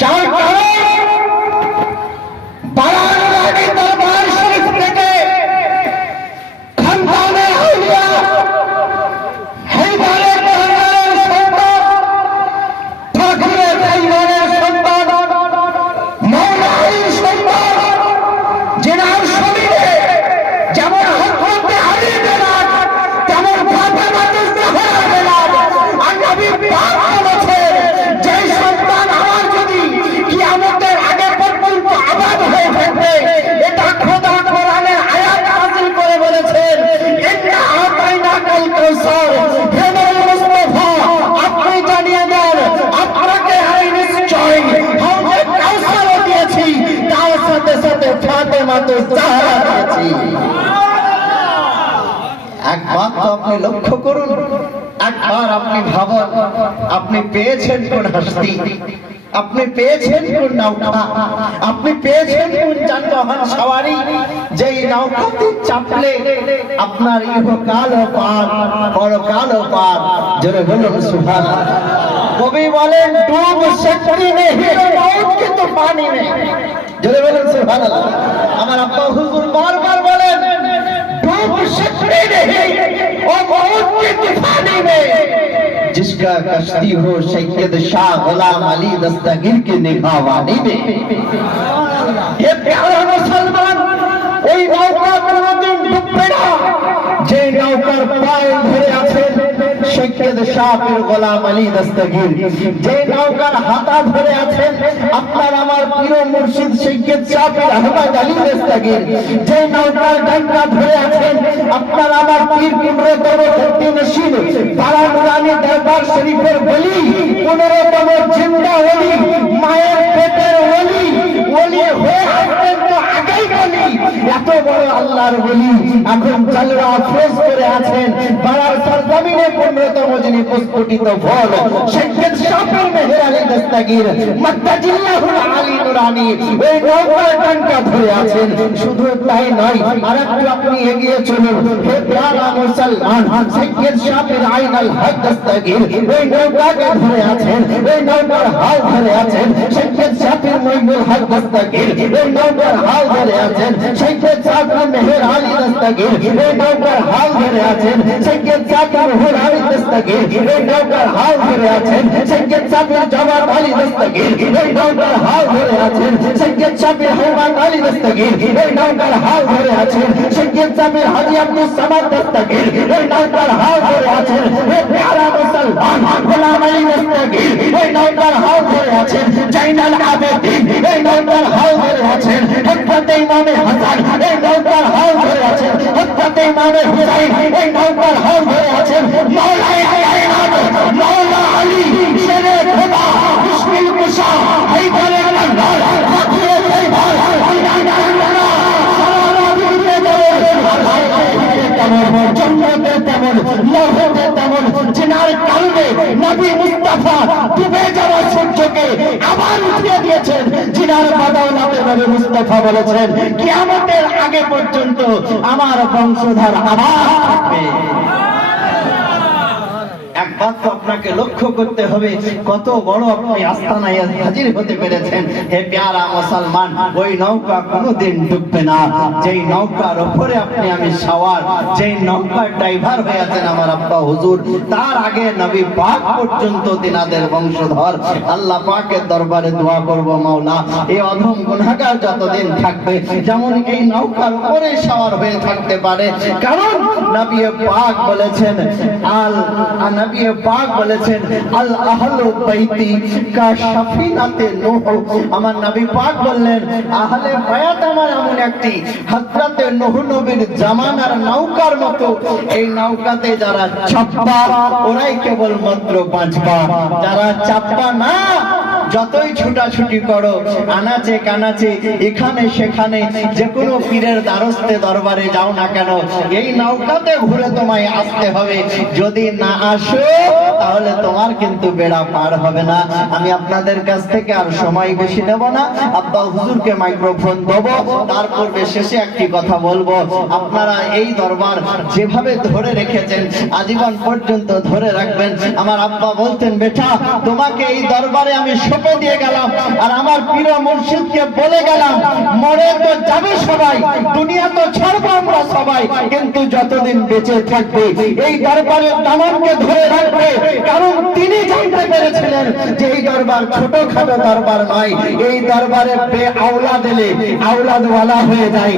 চার বারাণসী দরবার শরীফ থেকে খানদানে আউলিয়া হায়দারের সন্তান, ফখরে তাইয়ারের সন্তান, মওলা আলীর সন্তান, যেনার শরীরে যেমন হযরতে আলী বেলাল তেমন ফাতেমাতুজ জাহরা বেলাল। আর নবী পাক বলেছেন, যে সন্তান আমার যদি কিয়ামতের আগে পর্যন্ত আবাদ হয়ে থাকবে, এটা খোদা কোরআনের আয়াত নাযিল করে বলেছেন, ইন্না আতাইনাকাল কাউসার, হে নবী মুস্তাফা আপনি জানিয়ে দেন, আপনাকে আমি নিশ্চয় হাউজে কাউসার দিয়েছি, তার সাথে সাথে ফাতেমাতুজ জাহরা দিয়েছি। একবার তো আপনি লক্ষ্য করুন, একবার আপনি ভাবুন, আপনি পেয়েছেন কোন হস্তি, আপনি পেয়েছেন কোন নৌকা, আপনি পেয়েছেন কোন যানবাহন সওয়ারি, যেই নৌকাতে চাপলে আপনার ইহকাল ও পার, পরকাল ও পার। জোরে বলুন সুবহানাল্লাহ। কবি বলেন, ডুব सकती नहीं मौत के तूफानी में। জোরে বলুন সুবহানাল্লাহ। আমার আব্বা হুজুর বারবার বলেন, डूब सकती नहीं ओ मौत के तूफानी में, जिसका कश्ती हो सैयद शाह गुलाम अली दस्तगीर के निगाहवानी में। ये प्यारा मुसलमान, ওই নৌকা কোনদিন ডুববে না যে নৌকার পায়ে ধরে আছেন সৈয়দ শাহ পীর গোলাম আলী দস্তগীর, যে নৌকার হাতা ধরে আছেন আপনার আমার পীর মুর্শিদ সৈয়দ শাহ পীর আহমদ আলী দস্তগীর, যে নৌকার ডান্ডা ধরে আছেন আপনার আমার পীর কুমরতম ভক্তি নশীন বারা নুরানি দরবার শরীফের ওলি, 15তম জিন্দা ওলি, মায়ের পেটের ওলি, ওলি হয়ে আসবেন তো আগেই বলি, এত বড় আল্লাহর ওলি এখন জলওয়া আফরোজ করে আছেন বারার সরজমিনে 15তম যিনি প্রস্ফুটিত ভোল সৈয়দ শাহ পীর মেহের আলী দস্তগীর মাদ্দাজিল্লাহুল আলী নুরানি ওই নৌকার ডান্ডা ধরে আছেন। শুধু তাই নয়, আরেকটু আপনি এগিয়ে চলুন, হে প্যারা মুসলমান, সৈয়দ শাহ পীর আইনুল হক দস্তগীর ওই নৌকাকে ধরে আছেন, ওই নৌকার হাল ধরে আছেন সৈয়দ শাহ পীর মঈনুল হক দস্তগীর, ওই নৌকার হাল ধরে আছেন সৈয়দ শাহ পীর মেহের আলী দস্তগীর, ওই নৌকার হাল ধরে আছেন সৈয়দ শাহ পীর মেহের আলী দস্তগীর, ওই নৌকার হাল ধরে আছেন সৈয়দ শাহ পীর জওয়াদ আলী দস্তগীর, ওই নৌকার হাল ধরে আছেন সৈয়দ শাহ পীর হেমাদ আলী দস্তগীর, ওই নৌকার হাল ধরে আছেন সৈয়দ শাহ পীর হাজী আব্দুস সামাদ দস্তগীর, ওই নৌকার হাল ধরে আছেন হে প্যারা মুসলমান গোলাম আলী দস্তগীর, ওই নৌকার হাল ধরে আছেন জাইনুল আবেদিন, এই নৌকার হাল ধরে আছেন হযরত ইমামে হাসান, এই নৌকার হাল ধরে আছেন হযরত ইমামে হুসাইন, এই নৌকার হাল ধরে আছেন মাওলানা আয়াত মাওলা আলী শেরে খোদা মুশকিল কুশা হায়দার আল্লাহ ফখরে তাইয়্যিব আল্লাহ জন্নতে তেমন লৌহতে তেমন, জিনার কারণে নবী মুস্তাফা ডুবে যাওয়া সূর্যকে আবার উঠিয়ে দিয়েছেন, জিনার বদৌলতে নবী মুস্তাফা বলেছেন কিয়ামতের আগে পর্যন্ত আমার বংশধর আবার থাকবে। একবার তো আপনাকে লক্ষ্য করতে হবে কত বড় আপনি আস্তানায় হাজির হতে পেরেছেন। হে প্যারা মুসলমান, ওই নৌকা কোনোদিন ডুববে না যেই নৌকার উপরে আপনি আমি সওয়ার, যেই নৌকার ড্রাইভার হয়ে আছেন আমার আব্বা হুজুর, তার আগে নবী পাক পর্যন্ত তিনাদের বংশধর। আল্লাহ পাকের দরবারে দোয়া করব, মাওলা এই অধম গুনাহগার যতদিন থাকবে যেমন এই নৌকার উপরে সওয়ার হয়ে থাকতে পারে, কারণ নবী পাক বলেছেন নবী পাক বলেছেন আল আহলু বাইতি কা সাফিনাতে নূহ, আমার নবী পাক বললেন আহলে বায়াত আমার এমন একটি হযরতে নূহ নবীর জামানার নৌকার মতো, এই নৌকাতে যারা চাপবা ওরাই কেবল মাত্র বাঁচবা, যারা চাপবা না যতই ছুটাছুটি করো আনাচে কানাচে এখানে সেখানে যে কোনো পীরের দ্বারস্থে দরবারে যাও না কেন, এই নৌকাতে ঘুরে তোমায় আসতে হবে, যদি না আসো তাহলে তোমার কিন্তু বেড়া পার হবে না। আমি আপনাদের কাছ থেকে আর সময় বেশি নেব না, আব্বা হুজুরকে মাইক্রোফোন দেবো, তার পূর্বে শেষে একটি কথা বলবো। আপনারা এই দরবার যেভাবে ধরে রেখেছেন আজীবন পর্যন্ত ধরে রাখবেন। আমার আব্বা বলতেন, বেটা তোমাকে এই দরবারে আমি সঁপে দিয়ে গেলাম, আর আমার পীর মুর্শিদকে বলে গেলাম, মরে তো যাবে সবাই, দুনিয়া তো ছাড়বো আমরা সবাই, কিন্তু যতদিন বেঁচে থাকবে এই দরবারের দামানকে ধরে রাখবে। কারণ তিনি জানতে পেরেছিলেন যে এই দরবার ছোটখাটো দরবার নয়, এই দরবারে আওলাদ এলে আওলাদওয়ালা হয়ে যায়,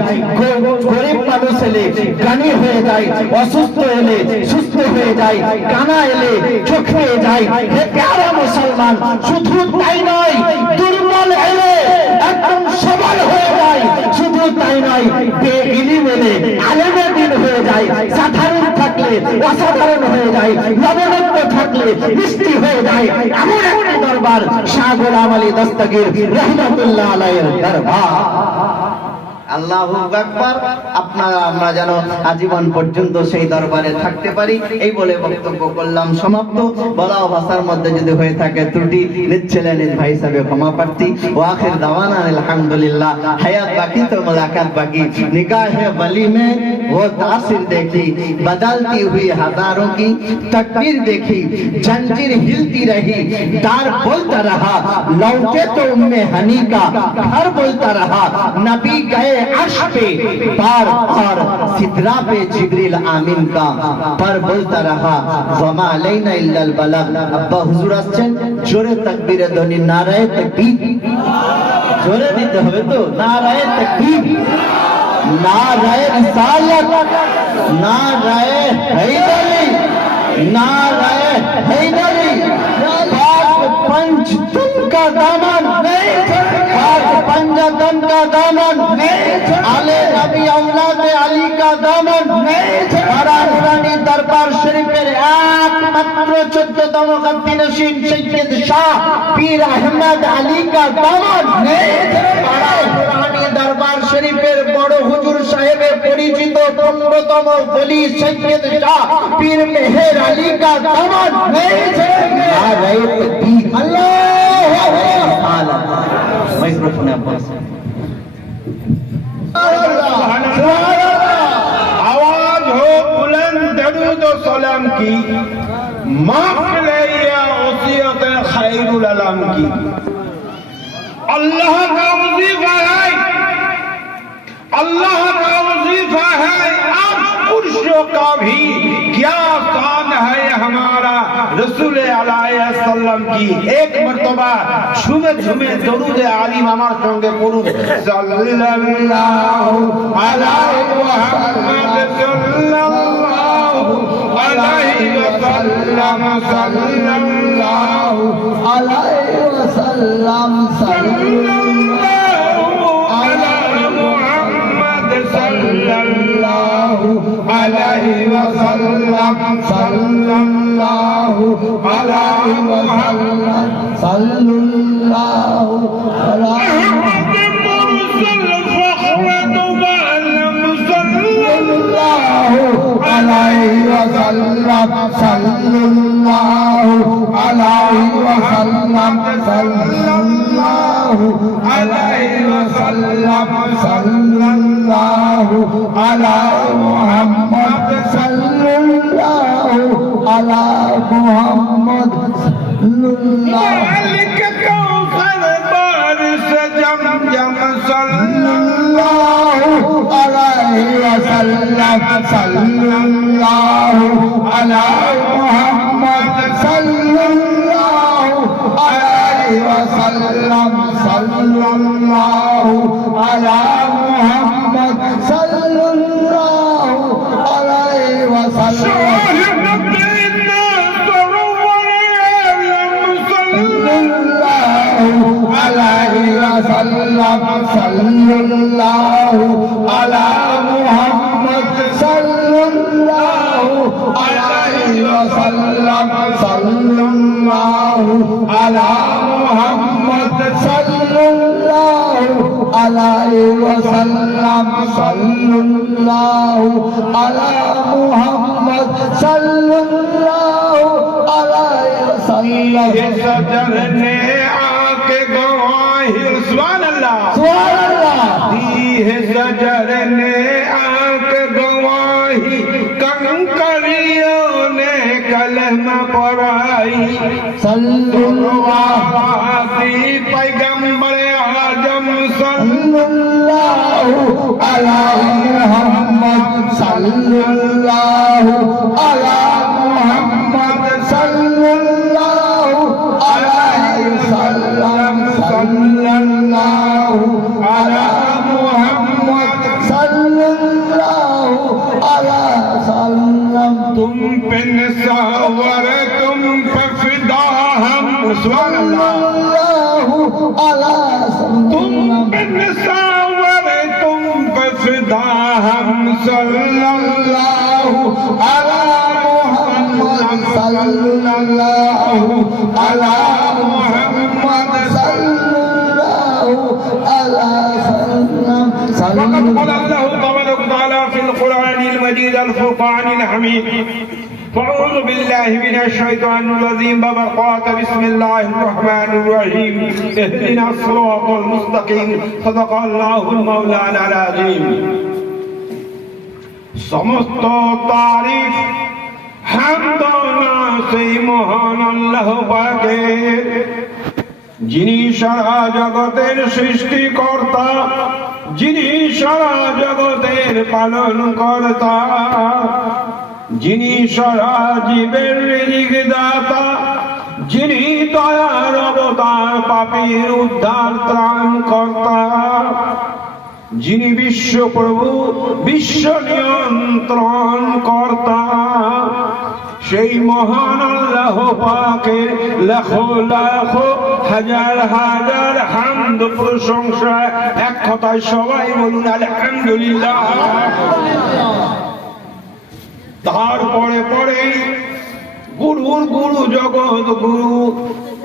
গরিব মানুষ এলে গানি হয়ে যায়, অসুস্থ এলে সুস্থ হয়ে যায়, কানা এলে চোখ হয়ে যায়। হে প্যারা মুসলমান, শুধু তাই নয়, দুর্বল এলে একদম সবল হয়ে যায়, শুধু তাই নয়, বেইলিম এলে আলেমের দিন হয়ে যায়, সাধারণ থাকলে অসাধারণ হয়ে যায়, নবনত্ব থাকলে মিষ্টি হয়ে যায়। এমন একটি দরবার শাহ গোলাম আলী দস্তগীর রহমাতুল্লাহ আলাইহির দরবার। আল্লাহু আকবার। আপনারা আমরা যেন আজীবন পর্যন্ত সেই দরবারে থাকতে পারি, এই বলে বক্তব্য করলাম সমাপ্ত। বলা ভাষার মধ্যে যদি হয়ে থাকে ত্রুটি নিচ্ছিলেন ভাই হিসাবে ক্ষমা প্রার্থী। ও আখির দাওয়ানা আলহামদুলিল্লাহ। হায়াত বাকি তো মুলাকাত বাকি। निगाहे वली में वो तासीर देखी, बदलती हुई हजारों की तकदीर देखी, जंजीर हिलती रही, दार बोलता रहा, लौटे तो उम्मे हनी का घर बोलता रहा, नबी गए अर्श पे पार और सिदरा पे जिब्रील आमीन का पर बोलता रहा, वमा अलैना इल्लल बलाग। अब्बा हुजूर আসছেন, জোরে তাকবীরে ধ্বনি, নারায়ে তাকবীর, জোরে দিতে হবে তো, নারায়ে তাকবীর, नाराए रिसालत, नाराए हैदरी, नाराए हैदरी। पाक पंचतन का दामन, पाक पंचतन का दामन, आले नबी औलाद अली का दामन, নুরানি দরবার শরীফের একমাত্র 14তম খাদ্যিনশীন সৈয়দ শাহ পীর আহমদ আলী का दामन, নুরানি দরবার শরীফের বড় হুজুর সাহেবে পরিচিত 15তম ওলি সৈয়দ শাহ পীর মেহের আলী का दामन। আল্লাহু মাইক্রোফোনে আপনার आवाज हो बुलंद दरूद व सलाम की, महफिल या वसीयत खैरुल अलम की। अल्लाह का वजीफा है, अल्लाह का वजीफा है, अब पुरुषों का भी क्या शान है हमारा रसूल अलैहि सल्लम की। एक मर्तबा झुमे झुमे दरूद आलिम আমার সঙ্গে পড়ুন, সাল্লাল্লাহু আলাইহি মুহাম্মদ সাল্লাল্লাহু আলাইহি ওয়াসাল্লাম, সাল্লাল্লাহু আলাইহি ওয়াসাল্লাম, সাল্লাল্লাহু আলাইহি মুহাম্মদ সাল্লাল্লাহু আলাইহি ওয়াসাল্লাম, সাল্লাল্লাহু আলাইহি ওয়াসাল্লাম, সাল্লাল্লাহু আলাইহি সাল্লাল্লাহু আলাইহি ওয়াসাল্লাম, সাল্লাল্লাহু আলাইহি ওয়াসাল্লাম, সাল্লাল্লাহু আলাইহি মুহাম্মদ, সাল্লাল্লাহু আলা মুহাম্মদ, সাল্লাল্লাহু আলাইহি ওয়াসাল্লাম, সাল্লাল্লাহু আলা মুহাম্মদ, সাল্লাল্লাহু আলাইহি ওয়াসাল্লাম, সাল্লাল্লাহু আলা মুহাম্মদ, সাল্লাল্লাহু আলাইহি ওয়াসাল্লাম। সাল্লাল্লাহু আলা মুহাম্মদ, সাল্লাল্লাহু আলাইহি ওয়াসাল্লাম, সাল্লাল্লাহু আলা মুহাম্মদ, সাল্লাল্লাহু আলাইহি ওয়াসাল্লাম, সাল্লাল্লাহু আলা মুহাম্মদ, সাল্লাল্লাহু আলাইহি ये सजर ने आके गवाही सुभान अल्लाह दी है सजर ने आके गवाही कंकरियों ने कलमा पढ़ाई सल्लल्लाहु पैगंबर आजम सल्लल्लाहु अला मुहम्मद सल्लल्लाहु अला मुहम्मद सल्लल्लाहु अलैहि वसल्लम सल्लल्लाहु अला मुहम्मद सल्लल्लाहु अला वसल्लम तुम पे निसावर तुम पे फिदा हम सुभान अल्लाह अला तुम पे निसावर तुम पे फिदा हम सल्लल्लाहु अला मुहम्मद सल्लल्लाहु अला मुहम्मद सल्लल्लाहु अला वसल्लम وقد قال الله تبارك وتعالى في القرآن المجيد الفرقان الحميد فأعوذ بالله من الشيطان الرجيم ببركات بسم الله الرحمن الرحيم اهدنا الصراط المستقيم صدق الله المولانا العظيم সমস্ত তারিফ হামদ ও নাসি মহান আল্লাহ পাকের যিনি সারা জগতের সৃষ্টিকর্তা যিনি সারা জগতের পালন কর্তা যিনি সারা জীবের রিজিকদাতা যিনি দয়ার অবতার পাপীর উদ্ধার ত্রাণ কর্তা যিনি বিশ্ব প্রভু বিশ্ব নিয়ন্ত্রণ কর্তা সেই মহান আল্লাহ পাকের লাখো লাখো হাজার হাজার হামদ প্রশংসা এক কথায় সবাই বলুন আলহামদুলিল্লাহ। তারপরে পরে গুরুর গুরু জগৎ গুরু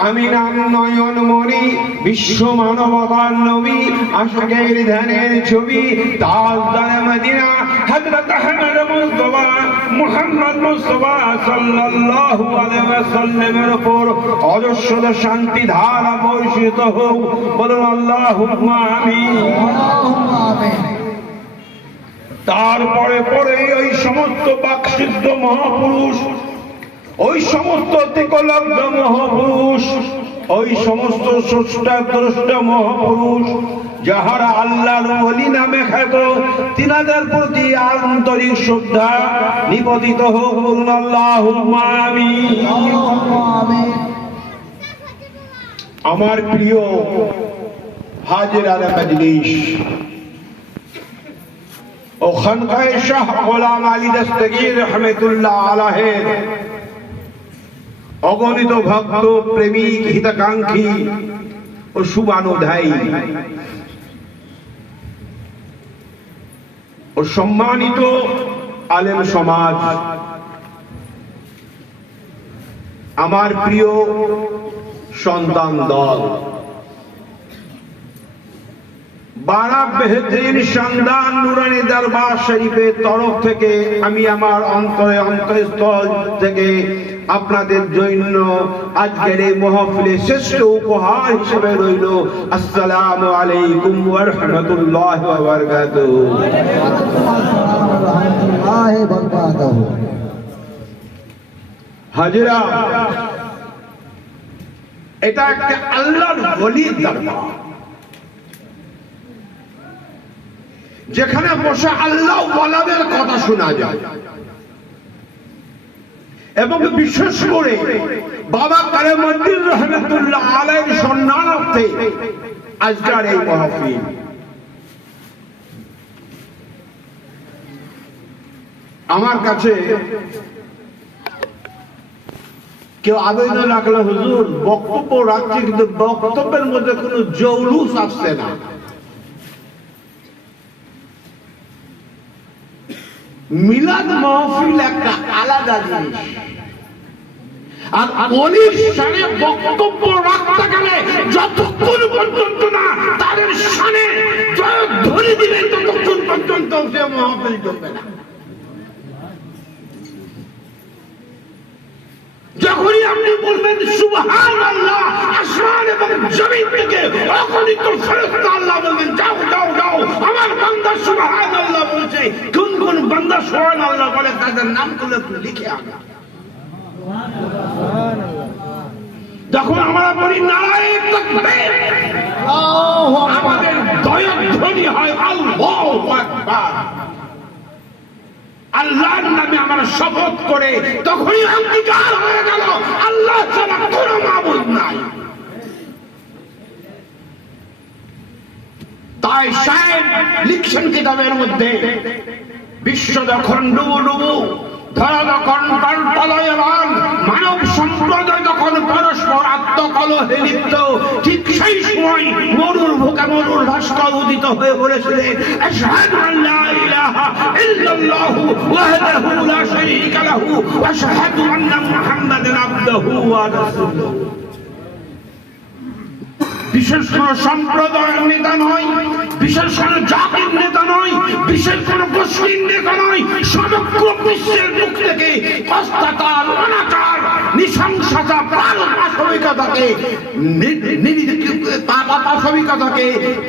আমিনার নয়ন মণি বিশ্ব মানবতার নবী আশিকের ধ্যানের ছবি তাজদার মদিনা হযরত আহমদ মুস্তাফা মুহাম্মদ মুস্তাফা সাল্লাল্লাহু আলাইহি ওয়াসাল্লামের উপর অজস্র শান্তি ধারা বর্ষিত হোক বলুন আল্লাহুম্মা আমিন। তারপরে পরে ওই সমস্ত বাকসিদ্ধ মহাপুরুষ ওই সমস্ত তিকলব্ধ মহাপুরুষ ওই সমস্ত স্রষ্টা দ্রষ্টা মহাপুরুষ যাহারা আল্লাহর ওলি নামে খ্যাত তিনাদের প্রতি আন্তরিক শ্রদ্ধা নিবেদিত হোক বলুন আল্লাহুম্মা আমিন। আমার প্রিয় হাজিরানে মজলিস ও খানকায়ে শাহ গোলাম আলী দস্তগীর রহমাতুল্লাহ আলাইহির অগণিত ভক্ত প্রেমিক হিতাকাঙ্ক্ষী ও শুভানুধ্যায়ী ও সম্মানিত আলেম সমাজ, আমার প্রিয় সন্তান দল, বারা বেহতরিন শানদান নুরানি দরবার শরীফের তরফ থেকে আমি আমার অন্তরস্থল থেকে আপনাদের জন্য আজকের এই মাহফিলে শ্রেষ্ঠ উপহার হিসেবে রইল আসসালামু আলাইকুম ওয়া রাহমাতুল্লাহি ওয়া বারাকাতুহু। হাজিরা, এটা একটা আল্লাহর ওলির দরবার, যেখানে বসে আল্লাহ ওয়ালাদের কথা শোনা যায় এবং বিশেষ করে বাবা কারিমউদ্দিন রহমাতুল্লাহ আলাইহির সম্মানার্থে আজকের এই মাহফিল। আমার কাছে কেউ আবেদন রাখলো, হুজুর বক্তব্য রাখছে কিন্তু বক্তব্যের মধ্যে কোনো জৌলুস আসছে না। মিলাদ মাহফিল একটা আলাদা জিনিস, আর ওলির শানে বক্তব্য রাখতে গেলে যতক্ষণ পর্যন্ত না তাদের শানে ধরে দিবেন ততক্ষণ পর্যন্ত সে মাহফিল চলবে না। যখনই আপনি বলবেন যখন আমরা বলি নারায়ে তাকবীর, আমাদের জয়ধ্বনি হয় আল্লাহু আকবার। আল্লাহর নামে আমরা শপথ করে তখনই অঙ্গীকার হয়ে গেল আল্লাহ ছাড়া কোনো মাবুদ নাই। তাই সাহেব লিখছেন কিতাবের মধ্যে, বিশ্ব যখন ডুবু ধরা যখন টলটলায়মান, মানব সম্প্রদায় যখন পরস্পর আত্মকলহে লিপ্ত, ঠিক সেই সময় মরুর বুকে মরুর ভাস্কর উদিত হয়ে বলেছিলেন আশহাদু আল্লা ইলাহা ইল্লাল্লাহু ওয়াহদাহু লা শারীকা লাহু ওয়া আশহাদু আন্না মুহাম্মাদান আবদুহু ওয়া রাসূলুহু। বিশেষ কোন সম্প্রদায়ের নেতা নয়, বিশেষ কোন জাতির নেতা নয়, বিশেষ কোন গোষ্ঠীর নেতা নয়, সমগ্র বিশ্বের মুখ থেকে অত্যাচার, অনাচার, নৃশংসতা, পাশবিকতাকে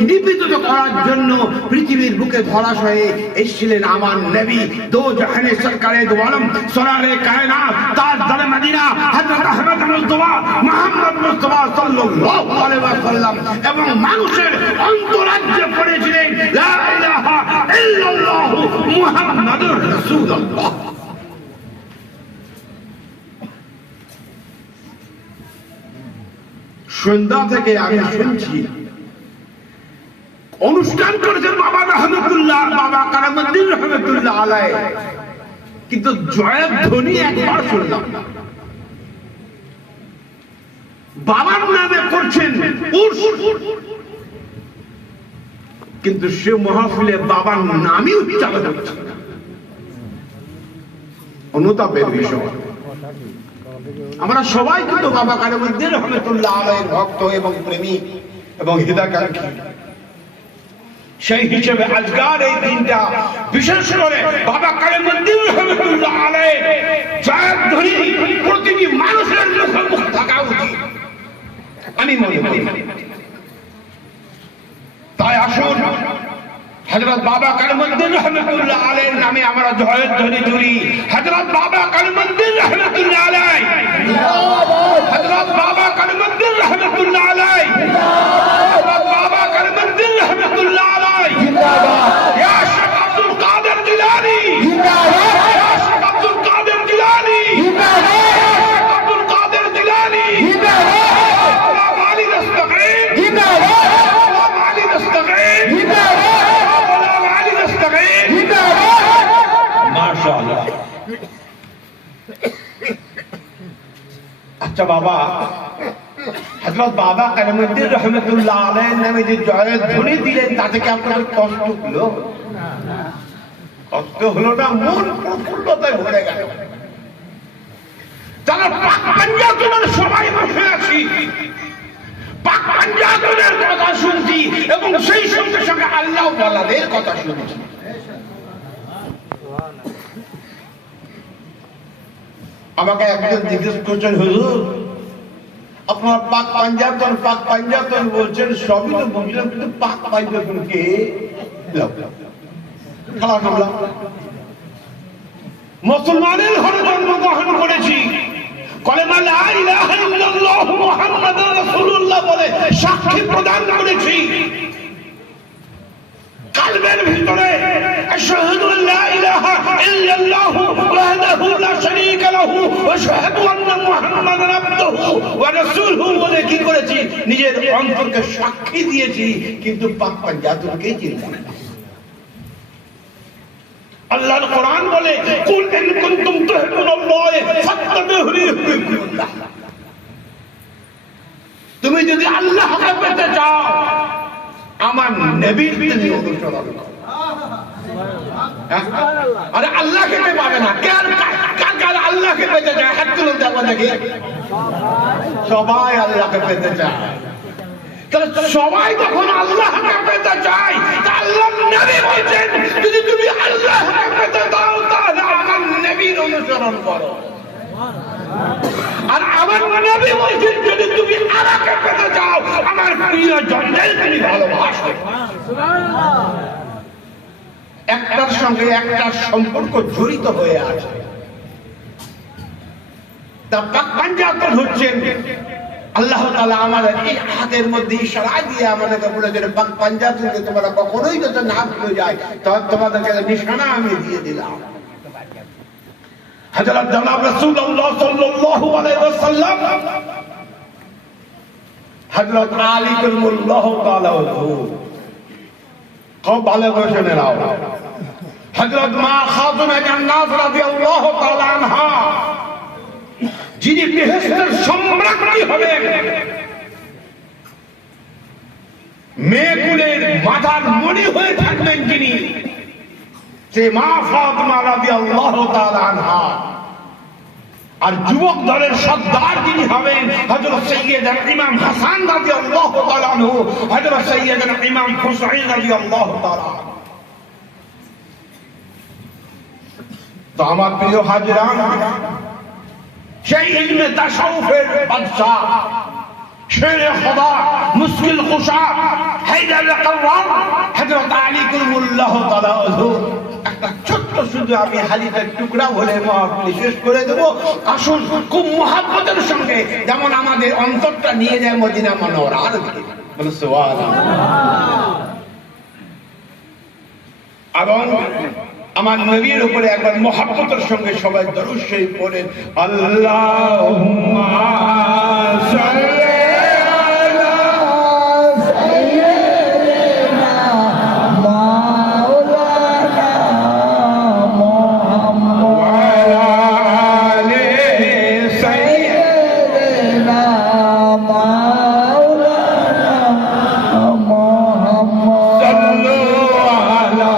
নিপীড়িত করার জন্য পৃথিবীর বুকে ধরাস হয়ে এসেছিলেন আমার নবী দো জাহানের সরকারে দো আলম সরারে কায়নাত তাজদারে মদিনা হযরত আহমদ মুস্তাফা মুহাম্মদ মুস্তাফা সাল্লাল্লাহু আলাইহি ওয়াসাল্লাম, এবং মানুষের অন্তরাজ্যে পড়েছিলেন লা ইলাহা ইল্লাল্লাহু মুহাম্মাদুর রাসূলুল্লাহ। সন্ধ্যা থেকে আমি শুনছি অনুষ্ঠান করেছেন বাবা রহমতুল্লাহ, বাবা কারামুদ্দিন রহমতুল্লাহ আলাইহি, কিন্তু জয়ধ্বনি একবার শুনলাম না। বাবার নামে করছেন কিন্তু সে মাহফিলে বাবার নামই উচ্চারণ হচ্ছে না। অনুতাপের বিষয়। আমরা সবাই কিন্তু বাবা কারামুদ্দিন রহমতুল্লাহ আলাইহির ভক্ত এবং প্রেমী এবং হিতাকাঙ্ক্ষী। সেই হিসেবে আজকের এই দিনটা বিশেষ করে বাবা কারামুদ্দিন রহমতুল্লাহ আলাইহির জয়ধ্বনি প্রতিটি মানুষের মুখে মুখ থাকা উচিত আমি মনে করি। তাই আসুন হযরত বাবা কারামুদ্দিন রহমতুল্লাহ আলাইহির নামে আমরা জয়ধ্বনি তুলি। হযরত বাবা কারামুদ্দিন রহমতুল্লাহ আলাইহি জিন্দাবাদ, হযরত বাবা কারামুদ্দিন রহমতুল্লাহ আলাইহি জিন্দাবাদ, হযরত বাবা কারামুদ্দিন রহমতুল্লাহ আলাইহি জিন্দাবাদ, ইয়া শেখ আব্দুল কাদের জিলানী জিন্দাবাদ, ইয়া শেখ আব্দুল কাদের জিলানী জিন্দাবাদ, ইয়া শেখ আব্দুল কাদের জিলানী জিন্দাবাদ, আচ্ছা বাবা, হযরত বাবা কারামুদ্দিন রহমতুল্লাহ আলাইহির নামে যে জয়ধ্বনি দিলেন তাতে কি আপনাদের কষ্ট হলো? কষ্ট হলো না, মন প্রফুল্লতায় ভরে গেল। যারা পাক পাঞ্জাবের সবাই বসে আছি, পাক পাঞ্জাবের কথা শুনছি এবং সেই সঙ্গে সঙ্গে আল্লাহ ওয়ালাদের কথা শুনছি। আমাকে একজন জিজ্ঞেস করছেন, হুজুর আপনার পাক পাঞ্জাতন বলছেন, সবই তো বুঝলাম, কিন্তু পাক পাঞ্জাতন কে? মুসলমানের ঘরে জন্মগ্রহণ করেছি, কলেমা লা ইলাহা ইল্লাল্লাহু মুহাম্মাদুর রাসূলুল্লাহ বলে সাক্ষী প্রদান করেছি। কালবের ভিতরে আশহাদু আল্লা ইলাহা ইল্লাল্লাহু ওয়াহদাহু লা শারীকা লাহু ওয়া আশহাদু আন্না মুহাম্মাদান আবদুহু ওয়া রাসূলুহু বলে কি করেছি? নিজের অন্তরকে সাক্ষী দিয়েছি, কিন্তু পাক পাঞ্জাতনকে চিনলাম না। আল্লাহর কোরআন বলে কুল ইন কুনতুম তুহিব্বুনাল্লাহ ফাত্তাবিউনি ইউহিব্বুকুমুল্লাহ। তুমি যদি আল্লাহকে পেতে চাও আমার নবীর তুমি অনুসরণ করো। আরে আল্লাহকে পেতে পাবে না, কার আল্লাহকে পেতে চায়? হাত তুলে দেখো দেখি। সবাই আল্লাহকে পেতে চায়। তাহলে সবাই যখন আল্লাহকে পেতে চায়, তা আল্লাহর নবী বলেন যদি তুমি আল্লাহকে পেতে চাও তাহলে আমার নবীর অনুসরণ করো। আর আমার নবী বলেন যদি তুমি আমাকে পেতে চাও আমার প্রিয় জনদের তুমি ভালোবাসো। একটার সঙ্গে একটার সম্পর্ক জড়িত হয়ে আছে। তা পাক পাঞ্জাতন হচ্ছেন আল্লাহ তাআলা আমাদের এই হাতের মধ্যে ইশারা দিয়ে আমাদেরকে বলেছেন পাঞ্জাব থেকে তোমরা কখনোই যাতে না ভুলে যায়, তখন তোমাদেরকে নিশানা আমি দিয়ে দিলাম। হযরত জনাব রাসূলুল্লাহ সাল্লাল্লাহু আলাইহি ওয়াসাল্লাম হযরত আলী কাররামাল্লাহু তাআলা খুব ভালো করে শুনে নাও। হযরত মা খাতুনে জান্নাত রাদিয়াল্লাহু তাআলা আনহা যিনি বেহেশতের সম্রাজ্ঞী হবেন, মেয়েকুলের মাথার মণি হয়ে থাকবেন যিনি, সে মা ফাতিমা রাদিয়াল্লাহু তাআলা আনহা। আর যুবক দলের সর্দার যিনি হবেন হযরত সাইয়্যিদনা ইমাম হাসান রাদিয়াল্লাহু তাআলা আনহু, হযরত সাইয়্যিদনা ইমাম হুসাইন রাদিয়াল্লাহু তাআলা। তো আমার প্রিয় হাজিরান, সেই ইলমে তাসাউফের বাদশা, শেরে খোদা, মুশকিল কুশা, হায়দার কাররাম হযরত আলী কাররামাল্লাহু তাআলা একটা ছোট্ট শুধু আমি হাদিসের টুকরা বলে মাহফিল শেষ করে দেব। আসুন খুব মুহাব্বতের সঙ্গে, যেমন আমাদের অন্তরটা নিয়ে যায় মদিনা মুনাওয়ারার দিকে, বলে সুবহানাল্লাহ। এবং আমার নবীর উপরে একবার মুহাব্বতের সঙ্গে সবাই দরুদ শরীফ পড়েন, আল্লাহুম্মা সাল্লি আলা সাইয়্যিদিনা মাওলানা মুহাম্মদ ওয়া আলা আলি সাইয়্যিদিনা মাওলানা মুহাম্মদ সাল্লু আলা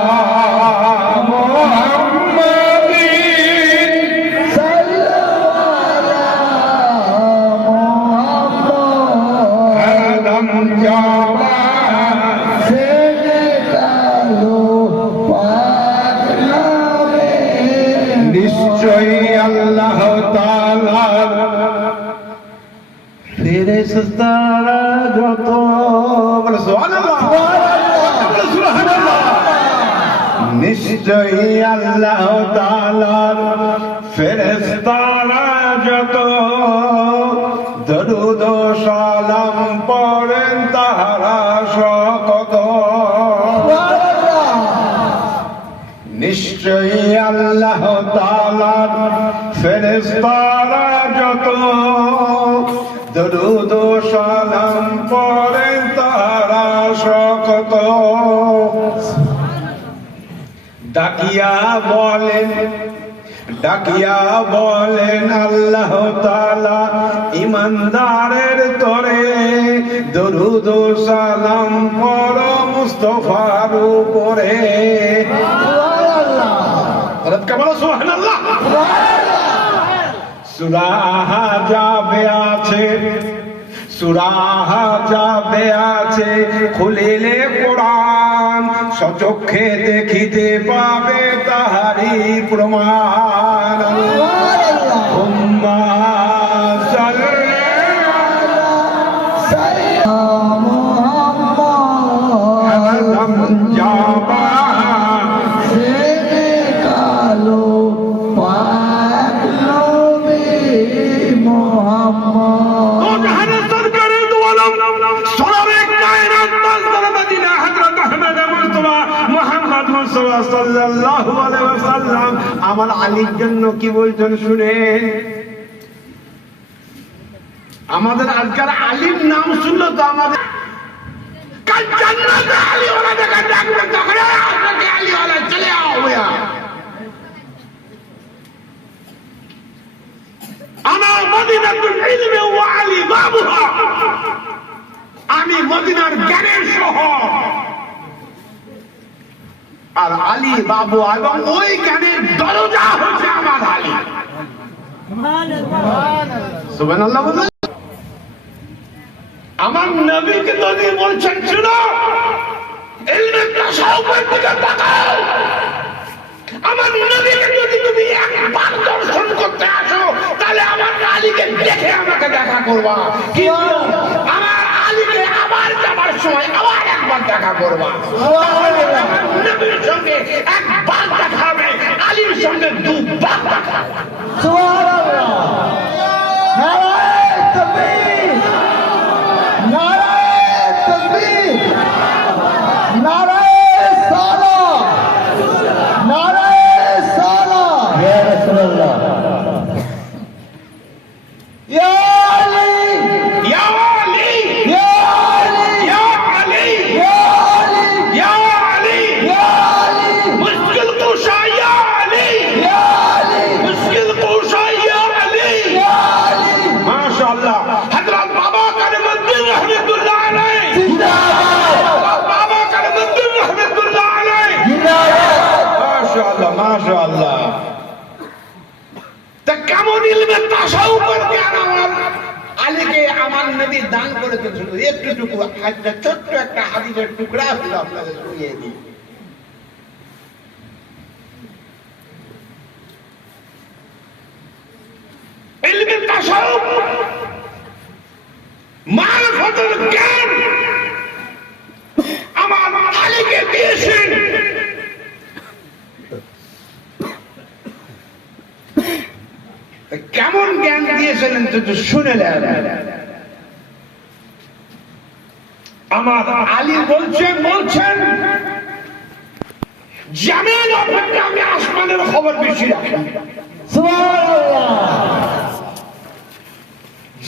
নিশ্চয়ই আল্লাহ তাআলার ফেরেশতারা যত, বলে সুবহানাল্লাহ, সুবহানাল্লাহ। নিশ্চয়ই আল্লাহ তাআলার ফেরেশতারা যত দরুদ ও সালাম পড়েন তাহারা সকত। নিশ্চয়ই আল্লাহ তাআলার ফেরেশতারা যত দরুদ ও সালাম পড়েন তাহারা সকত। ডাকিয়া বলেন আল্লাহ তাআলা ইমানদারের তরে দরুদ ও সালাম পড় মুস্তাফার উপরে। সুবহানাল্লাহ। সূরা আহজাবে আছে খুলিলে কোরআন, সচক্ষে দেখিতে পাবে তাহারি প্রমাণ। আল্লাহুম্মা সাল্লি আলা সাইয়্যিদিনা মুহাম্মদ সাল্লাল্লাহু আলাইহি ওয়াসাল্লাম আমার আলীর জন্য কি বলছেন শুনে। আমাদের আজকাল আলীর নাম শুনলো তো আমাদের কাল জান্নাতে আলী ওয়ালা দেখা ডাকবে, তখন আপনাকে আলী ওয়ালা চলে आओ भैया। আনা মদিনাতুল ইলমি ওয়া আলী বাবুহা, আমি মদিনার জ্ঞানের শহর, আর আলী বাবু এবং ওই জ্ঞানের দরজা হচ্ছে আমার আলী। সুবহানাল্লাহ। আমার নবীকে যদি বলছেন ছিল ইলমে তাসাউফের দিকে তাকাও, আমার নবীকে যদি তুমি একবার দর্শন করতে আসো তাহলে আমার আলীকে দেখে আমাকে দেখা করবা, কিন্তু আমার আলীকে আবার যাবার সময় আবার একবার দেখা করবা। নবীর সঙ্গে একবার দেখা হবে, আলীর সঙ্গে দুবার দেখা হবে। সুবহানাল্লাহ। নারায়ে তাকবীর। हजरत बाबा करीमुद्दीन रहमतुल्लाह अलैह जिंदाबाद, बाबा करीमुद्दीन रहमतुल्लाह अलैह जिंदाबाद। माशाअल्लाह माशाअल्लाह। তা কেমন ইলমে তাসাউফের জ্ঞান আমার আলীকে আমার নবী দান করেছেন, শুধু একটুটুকু একটা ছোট্ট একটা হাদিসের টুকরা হলো আপনাদের শুনিয়ে দিই। ইলমে তাসাউফ মারফতের জ্ঞান আমার আলীকে দিয়েছেন। কেমন জ্ঞান দিয়েছিলেন তো শুনে নেন। আমার আলী বলছেন জামিন অপেক্ষা আমি আসমানের খবর বেশি রাখি,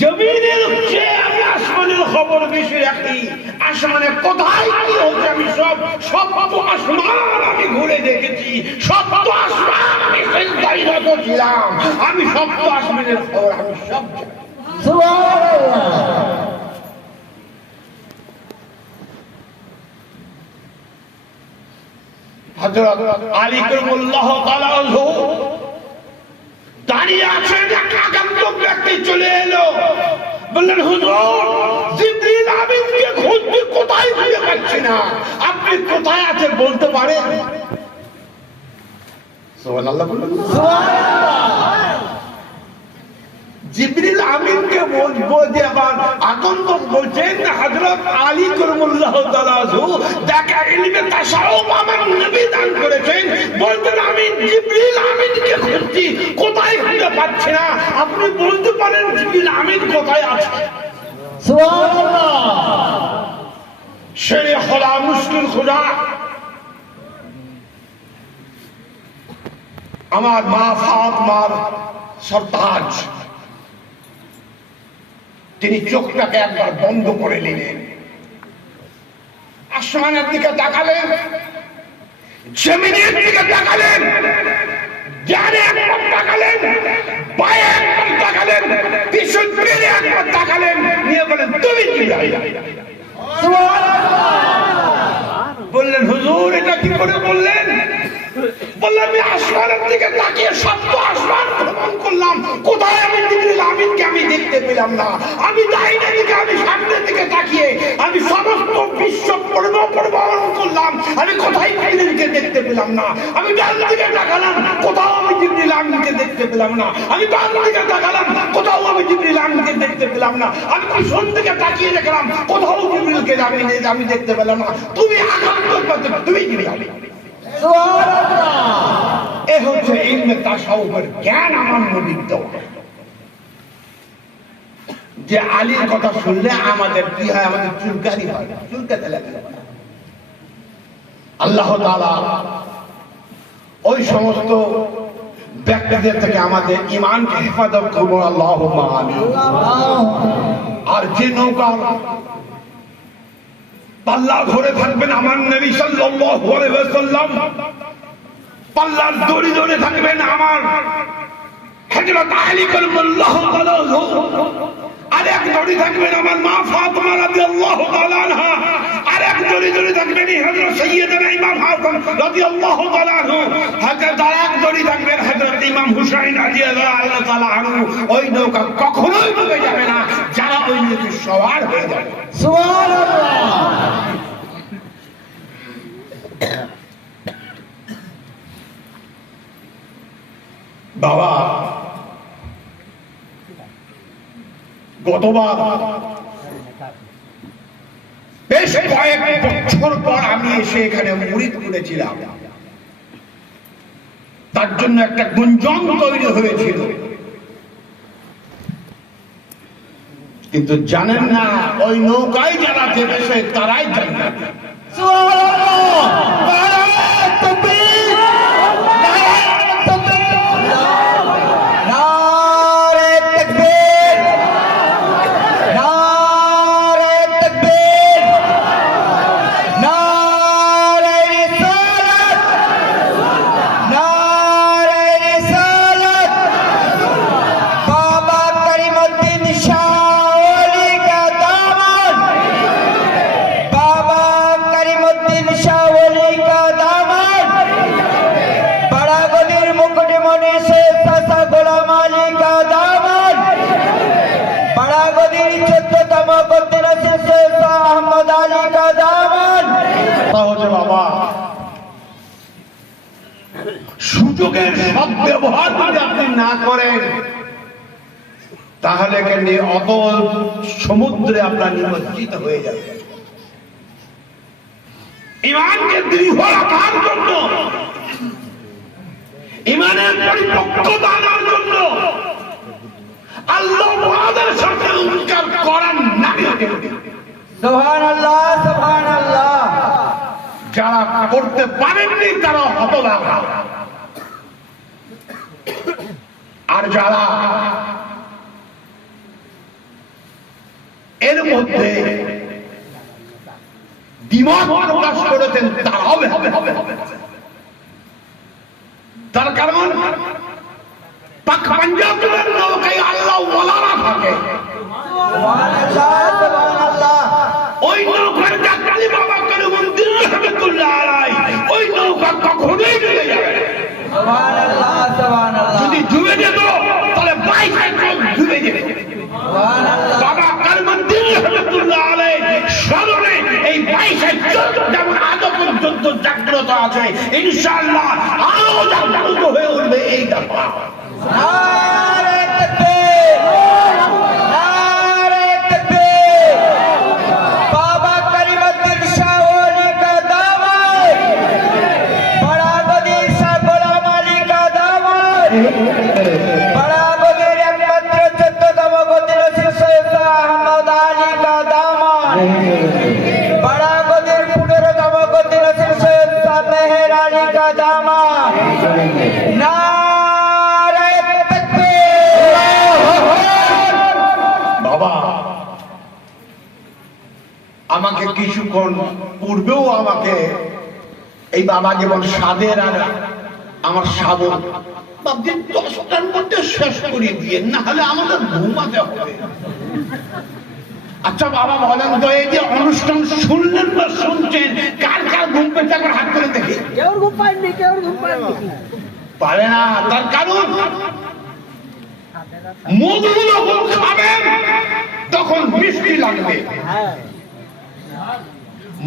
জমিনের চেয়ে আমি আসমানের খবর বেশি রাখি। আসমানে কোথায় কি হচ্ছে আমি সব আসমান আমি ঘুরে দেখেছি, সপ্ত আসমান আমি সিজদায়রত ছিলাম, আমি সপ্ত আসমানের খবর আমি সব জানি। হযরত আলী কারামাল্লাহু তাআলা আনহু দাঁড়িয়ে আছেন, এক আগন্তুক ব্যক্তি চলে এলো, বললেন হুজুর জিবরিল আমিনকে খুঁজতে কোথায় খুঁজে পাচ্ছি না, আপনি কোথায় আছেন বলতে পারেন? সুবহানাল্লাহ বলুন। জিবরিল আমিনকে বলবো যে আবার আগন্তুক বলছেন হযরত আলী কারামাল্লাহু তাআলা আনহু যাকে ইলমে তাসাউফ আমার নবী দান করেছেন, বলতেন আমি জিবরিল আমিনকে খুঁজছি কোথায় খুঁজে পাচ্ছি না, আপনি বলতে পারেন জিবরিল আমিন কোথায় আছে? সুবহানাল্লাহ। শেরে খোদা মুশকিল খোদা আমার মা ফাতেমার সরতাজ, তিনি চোখটাকে একবার বন্ধ করে নিলেন, আসমানের দিকে তাকালেন, জমিনের দিকে তাকালেন, ডানে একবার তাকালেন, বায়ে একবার তাকালেন, পিছন ফিরে একবার তাকালেন, নিয়ে বলেন তুমি জিবরাইল। বললেন হুজুর এটা কি করে বললেন? বললাম আমি আসমানের দিকে তাকিয়ে সপ্ত আসমান ভ্রমণ করলাম, কোথায় আমি জিবরিল আমিনকে আমি দেখতে পেলাম না। আমি ডাইনের দিকে আমি সামনের দিকে তাকিয়ে আমি সমস্ত বিশ্ব পরিভ্রমণ করলাম, আমি কোথায় জিবরিলকে দেখতে পেলাম না। আমি ডান দিকে তাকালাম, কোথাও আমি জিবরিল আমিনকে দেখতে পেলাম না। আমি বাম দিকে তাকালাম, কোথাও আমি জিবরিল আমিনকে দেখতে পেলাম না। আমি পিছন দিকে তাকিয়ে দেখলাম, কোথাও জিবরিলকে আমি দেখতে পেলাম না। তুমি আগন্তুক, তুমি জিবরিল আমিন। এ হচ্ছে ইলমে তাসাউফের জ্ঞান আমার নবীর দেওয়া। যে আলীর কথা শুনলে আমাদের কি হয়? আমাদের চুলকানি হয়, চুলকাতে লাগে। আল্লাহ তাআলা ওই সমস্ত ব্যক্তিদের থেকে আমাদের ঈমানকে হেফাজত করুন, আল্লাহুম্মা আমিন। আর যে নৌকা পাল্লা ধরে থাকবেন আমার নবী সাল্লাল্লাহু আলাইহি ওয়াসাল্লাম, পাল্লার দড়ি ধরে থাকবেন আমার হযরত আলী কারামাল্লাহু তাআলা আনহু, আর এক দড়ি থাকবেন আমার মা ফাতেমা রাদিয়াল্লাহু তাআলা আনহা, আর এক দড়ি ধরে থাকবেন হযরত সাইয়্যিদানা ইমাম হাসান রাদিয়াল্লাহু তাআলা আনহু, হযরত আর এক দড়ি থাকবেন হযরত ইমাম হুসাইন রাদিয়াল্লাহু তাআলা আনহু। ওই নৌকা কখনোই ডুবে যাবে না যারা ওই নদীর সওয়ার হয়ে যাবে। সুবহানাল্লাহ। বাবা গতবার বেশ কয়েক বছর পর আমি এসে এখানে মুরিদ করেছিলাম, তার জন্য একটা গুঞ্জন তৈরি হয়েছিল, কিন্তু জানেন না ওই নৌকায় যারা চেপেছে তারাই জানেন। সুবহানাল্লাহ। নারে তাকবীর, নারে তাকবীর, নারে তাকবীর, নারে তাকবীর, নারে রিসালাত, নারে রিসালাত, বাবা করিমউদ্দিন শাহ চোদ্দতম গতি রসুল সৈয়দ আহমদ আলী কা দামন। হচ্ছে বাবা, সুযোগের সদ্ব্যবহার যদি আপনি না করেন তাহলে কেন অতল সমুদ্রে আপনার নিমজ্জিত হয়ে যাবে। ইমানকে দৃঢ় রাখার জন্য, ইমানের পরিপক্কতা আনার জন্য আল্লাহ ওয়াদের সাথে অঙ্গীকার করার না। সুবহানাল্লাহ, সুবহানাল্লাহ। যারা করতে পারেননি তারা হতভাগা, আর যারা এর মধ্যে দ্বিমত প্রকাশ করেছেন তারা হবে। তার কারণ পাক পাঞ্জাবের নৌকায় আল্লাহ ওয়ালারা থাকে। সুবহানাল্লাহ, সুবহানাল্লাহ। ওই নৌকার যাত্রী বাবা কারুমুদ্দিন রহমাতুল্লাহ আলাইহি ওই নৌকা কখনোই ডুবে যাবে না। সুবহানাল্লাহ, সুবহানাল্লাহ। যদি ডুবে যেত তাহলে 22 ডুবে যেত। সুবহানাল্লাহ। বাবা কারুমুদ্দিন রহমাতুল্লাহ আলাইহি স্মরণে এই 22 যেমন আজও পর্যন্ত জাগ্রত আছে, ইনশাআল্লাহ আরো জাগ্রত হয়ে উঠবে এই দফা। নারে তাকবীর, নারে তাকবীর। বাবা করিমউদ্দিন শাহ ওলি কা দামন, বড়া গদির শাহ গোলাম আলী কা দামন, বড়া গদির একমাত্র 14তম গদি রসুল সৈয়দ আহমদ আলী কা দামন, বড়া গদির 15তম গদি রসুল সৈয়দ মেহের আলী কা দামন। নারে তাকবীর। বাবা আমাকে কিছুক্ষণ পূর্বেও আমাকে এই বাবা যেমন সাদের আর আমার সাবন ভাবছি 10টার মধ্যে শেষ করে দিয়ে, না হলে আমাদের ঘুমাতে হবে। আচ্ছা বাবা বলেন তো, এই যে অনুষ্ঠান শুনলেন বা শুনছেন, কার কার ঘুম পেতে একবার হাত করে দেখি। কেউ ঘুম পায়নি, কেউ ঘুম পায়নি। পারে না, তার কারণ মধু যখন খাবেন তখন মিষ্টি লাগবে, হ্যাঁ,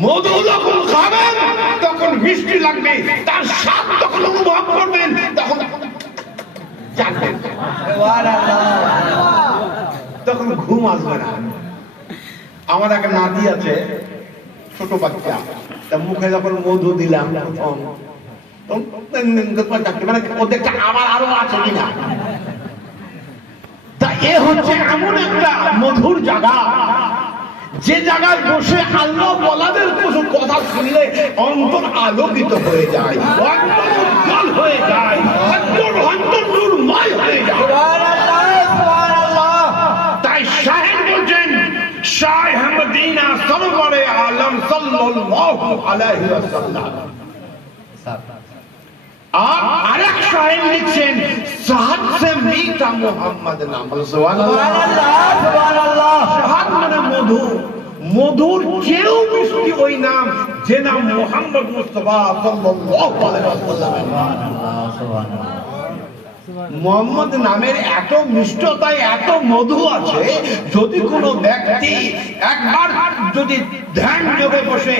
মধু যখন খাবেন তখন মিষ্টি লাগবে, তার স্বাদ যখন অনুভব করবেন তখন জানবেন, তখন ঘুম আসবে না। আমার একটা নাতি আছে, ছোট বাচ্চা, তা মুখে যখন মধু দিলাম প্রথম, মানে ওদেরটা আবার আরো আছে কিনা। তা এ হচ্ছে এমন একটা মধুর জায়গা, যে জায়গায় বসে আল্লাহ ওয়ালাদের কিছু কথা শুনলে অন্তর আলোকিত হয়ে যায়, অন্তর উজ্জ্বল হয়ে যায়, অন্তর নূরময় হয়ে যায়। সুবহানাল্লাহ, সুবহানাল্লাহ। তাই শাহেদ বলছেন, শাহ মদিনা সরওয়ারে আলম সাল্লাল্লাহু আলাইহি ওয়াসাল্লাম। আর আরেক শাহেদ লিখছেন, সাহাদ সে মিঠা মুহাম্মদ নাম। সুবহানাল্লাহ, সুবহানাল্লাহ। সাহাদ মানে মধু, মধুর চেয়েও মিষ্টি ওই নাম, যে নাম মুহাম্মদ মুস্তাফা সাল্লাল্লাহু আলাইহি ওয়াসাল্লাম। মোহাম্মদ নামের এত মিষ্টতায় এত মধু আছে, যদি কোনো ব্যক্তি একবার যদি ধ্যান যোগে বসে